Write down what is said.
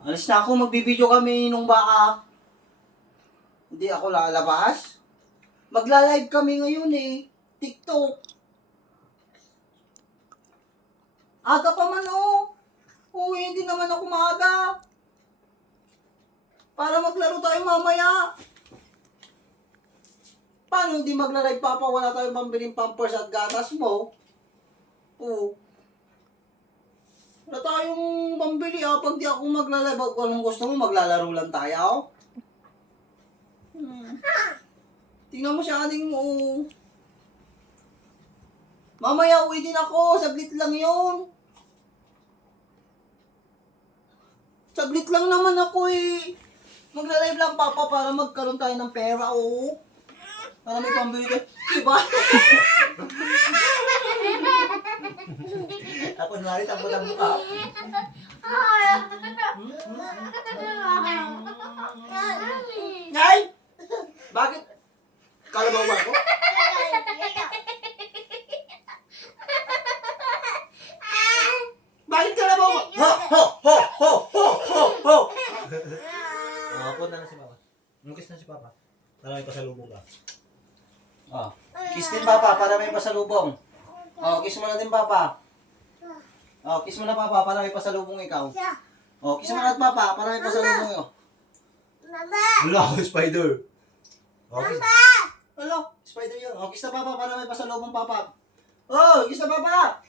Alis na ako, magbibideo kami nung baka. Hindi ako lalabas. Magla-live kami ngayon eh. TikTok. Aga pa man oh. Uy, hindi naman ako maaga. Para maglaro tayo mamaya. Paano hindi magla-live, Papa? Wala tayong pambiling pampers at gatas mo. Oo. Wala tayong pambili pag di ako magla-live. Kung anong gusto mo, maglalaro lang tayo. Tingnan mo siya aning mo. Mamaya uwi din ako. Saglit lang yun. Saglit lang naman ako eh. Magla-live lang, Papa, para magkaroon tayo ng pera, oh. Para may pambili ka. Diba? Ako nari, tapos ang mukha. Ngay! Bakit? Kalabaw ba ako? Bakit kalabaw ba? Ho! Ho! Ho! Ho! Ho! Ho! Ho! Punta na si Papa. Mukis na si Papa. Para may pasalubong ka. Oh. Kiss din, Papa, para may pasalubong. Oh, kiss mo na din, Papa. Oh, kiss mo na, Papa, para may pasalubong ikaw. Oh, kiss mo na, Papa, para may pasalubong ikaw. Wala, spider. Okay. Hello, spider yun. Oh, kiss na, Papa, para may pasalubong, Papa. Oh, kiss na, Papa.